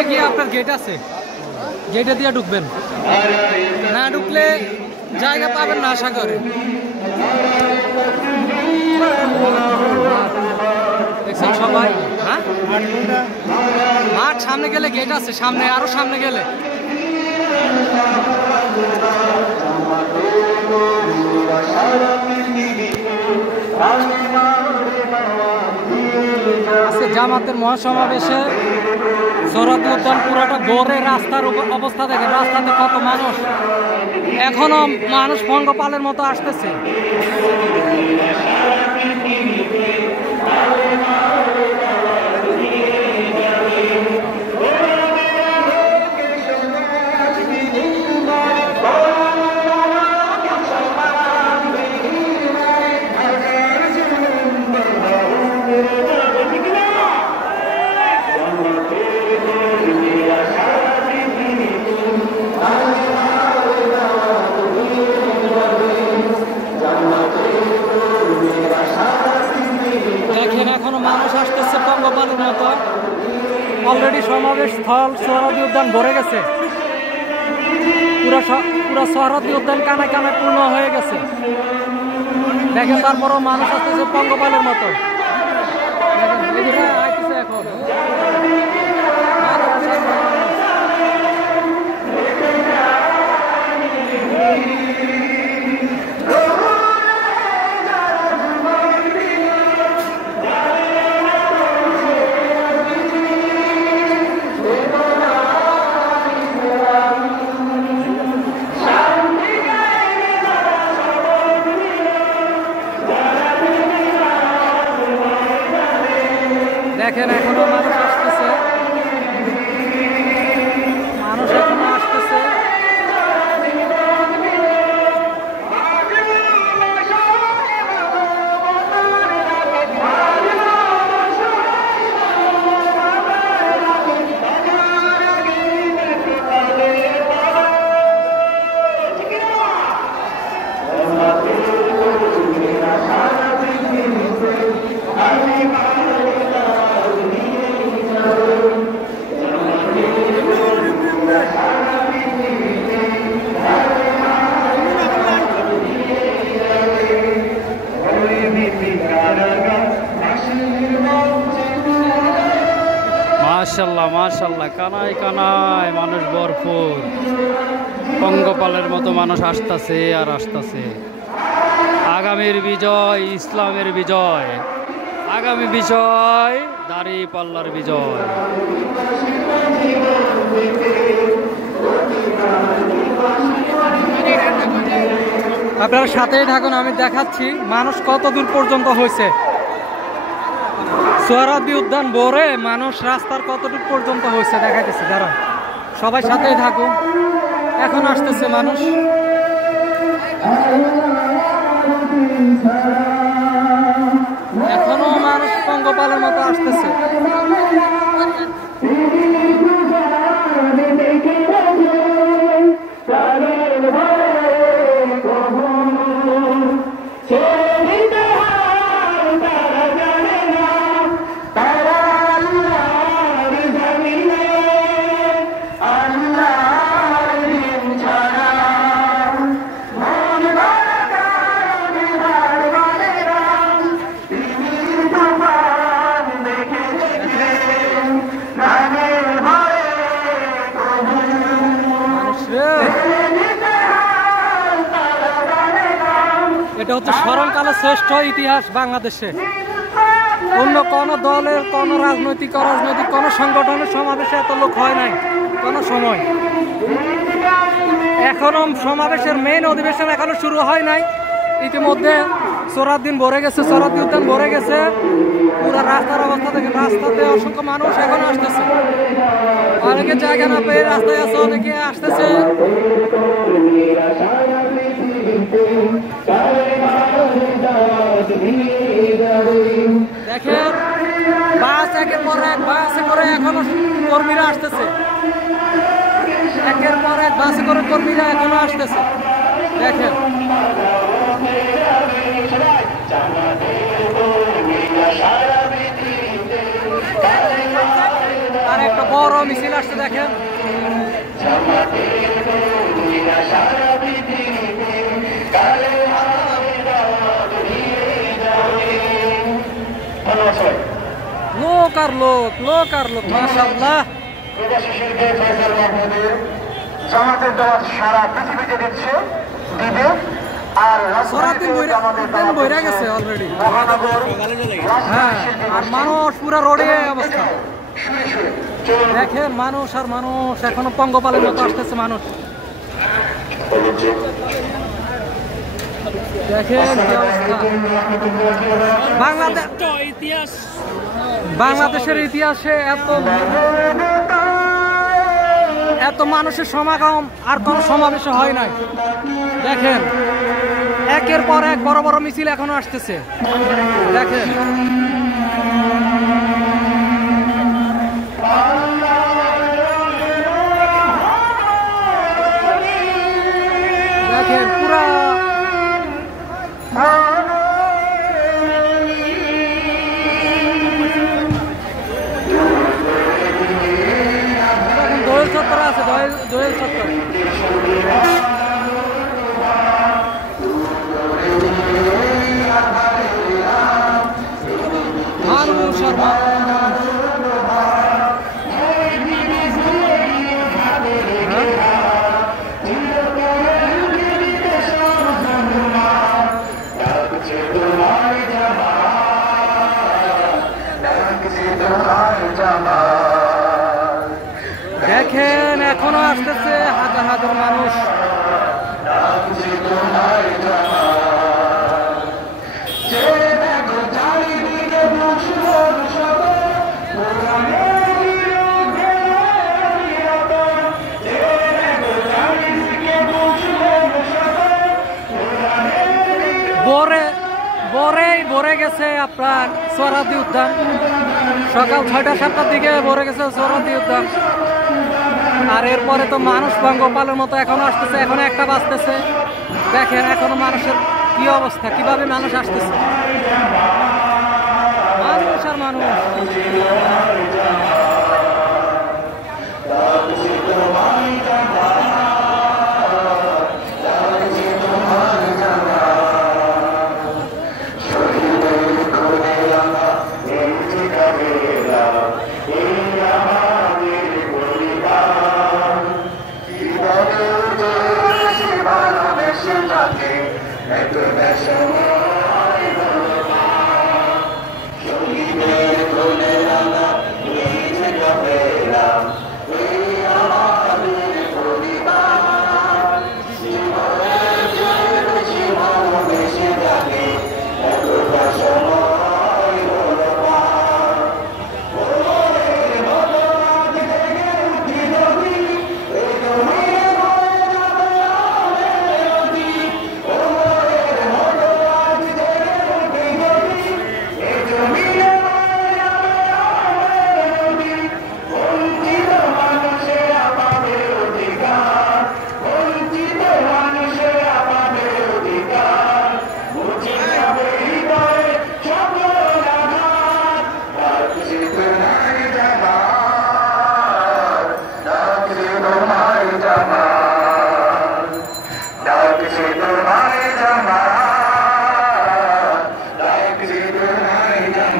সামনে গিয়ে আপনার গেট আছে, গেটে দিয়ে ঢুকবেন, না ঢুকলে জায়গা পাবেন না আশা করে। দেখছেন সবাই? হ্যাঁ, মাঠ সামনে গেলে গেট আছে, সামনে আরো সামনে গেলে। আজকে জামাতের মহাসমাবেশে সোহরাওয়ার্দী উদ্যান পুরোটা ভরে, রাস্তার অবস্থা দেখেন, রাস্তাতে কত মানুষ, এখনো মানুষ পঙ্গপালের মতো আসতেছে। মানুষ আসতেছে পঙ্গপালের মতো। অলরেডি সমাবেশ স্থল সোহরাওয়ার্দী উদ্যান ভরে গেছে, পুরো সোহরাওয়ার্দী উদ্যান কানায় কানায় পূর্ণ হয়ে গেছে। দেখেন তারপরও মানুষ আসতেছে পঙ্গপালের মতো। এখন দেখেন এখনো মানুষ আসতেছে, মানুষ এখনো আসতেছে। মাশাআল্লাহ মাশাআল্লাহ, কানায় কানায় মানুষ ভরপুর, পঙ্গপালের মতো মানুষ আসতেছে আর আসতেছে। আগামীর বিজয় ইসলামের বিজয়, আগামী বিজয় দাঁড়িপাল্লার বিজয়। আপনারা সাথেই থাকুন, আমি দেখাচ্ছি মানুষ কত দূর পর্যন্ত হয়েছে। সোহরাওয়ার্দী উদ্যান ভরে মানুষ রাস্তার কতটুকু পর্যন্ত হয়েছে দেখাচ্ছি, দাঁড়ান সবাই সাথেই থাকুন। এখন আসতেছে মানুষ, এখনো মানুষ পঙ্গপালের মতো আসতেছে। এটা হচ্ছে স্মরণকালের শ্রেষ্ঠ ইতিহাস বাংলাদেশে। অন্য কোন দলের, কোন রাজনৈতিক অরাজনৈতিক কোন সংগঠনের সমাবেশে এত লোক হয় নাই কোন সময়। এখনো সমাবেশের মেইন অধিবেশন এখনো শুরু হয় নাই, ইতিমধ্যে সোহরাওয়ার্দী ভরে গেছে, সোহরাওয়ার্দী উদ্যান ভরে গেছে। পুরো রাস্তার অবস্থা দেখেন, রাস্তাতে অসংখ্য মানুষ এখন আসতেছে, অনেকে জায়গা না পেয়ে রাস্তায় আছে, অনেকে আসতেছে। দেখেন বাস একের পর এক বাসে করে এখনো কর্মীরা আসতেছে, একের পর এক বাসে করে কর্মীরা এখনো আসতেছে। দেখেন আর একটা বড় মিছিল আসছে দেখেন। লোক আর লোক, লোক আর লোক, মাশাআল্লাহ। জামাতের দাওয়াত সারা পৃথিবীতে দিচ্ছে, দিবে। আর বইরা গেছে অলরেডি। হ্যাঁ, আর মানুষ পুরা রোডে অবস্থা দেখেন, মানুষ আর মানুষ, এখনো পঙ্গপালের মতো আসতেছে মানুষ। দেখেন কি অবস্থা। বাংলাদেশের ইতিহাসে এত মানুষের সমাগম আর কোন সমাবেশে হয় নাই। দেখেন একের পর এক বড় বড় মিছিল এখনো আসতেছে। দেখেন দেখেন পুরা দোয়েল চত্বর আছে, দোয়েল চত্বর। মানুষ আর দেখেন এখনো আসতেছে হাজার হাজার মানুষ। ভরে গেছে আপনার সোহরাওয়ার্দী উদ্যান। সকাল 6টা-7টার দিকে ভরে গেছে সোহরাওয়ার্দী উদ্যান। আর এরপরে তো মানুষ পঙ্গপালের মতো এখনো আসতেছে, এখনো 1টা বাজতেছে। দেখেন এখনো মানুষের কি অবস্থা, কিভাবে মানুষ আসতেছে, মানুষ আর মানুষ।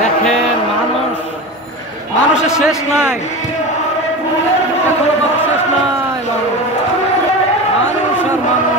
দেখেন মানুষের শেষ নাই, শেষ নাই, মানুষ আর মানুষ।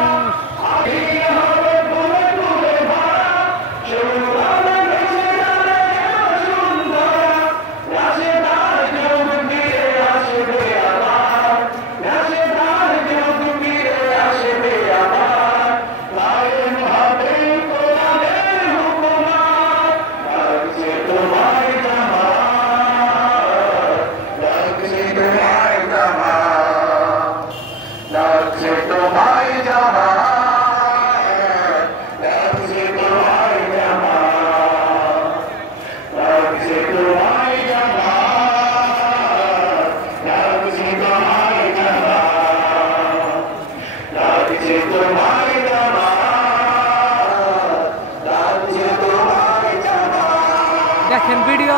দেখেন ভিডিও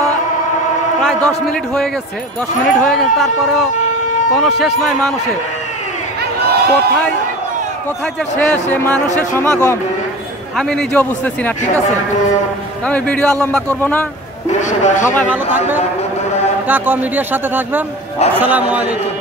প্রায় 10 মিনিট হয়ে গেছে, তারপরেও কোনো শেষ নাই মানুষের। কোথায় কোথায় যে শেষ এই মানুষের সমাগম আমি নিজেও বুঝতেছি না। ঠিক আছে, আমি ভিডিও আর লম্বা করবো না। সবাই ভালো থাকবেন, ঢাকা মিডিয়ার সাথে থাকবেন। আসসালামু আলাইকুম।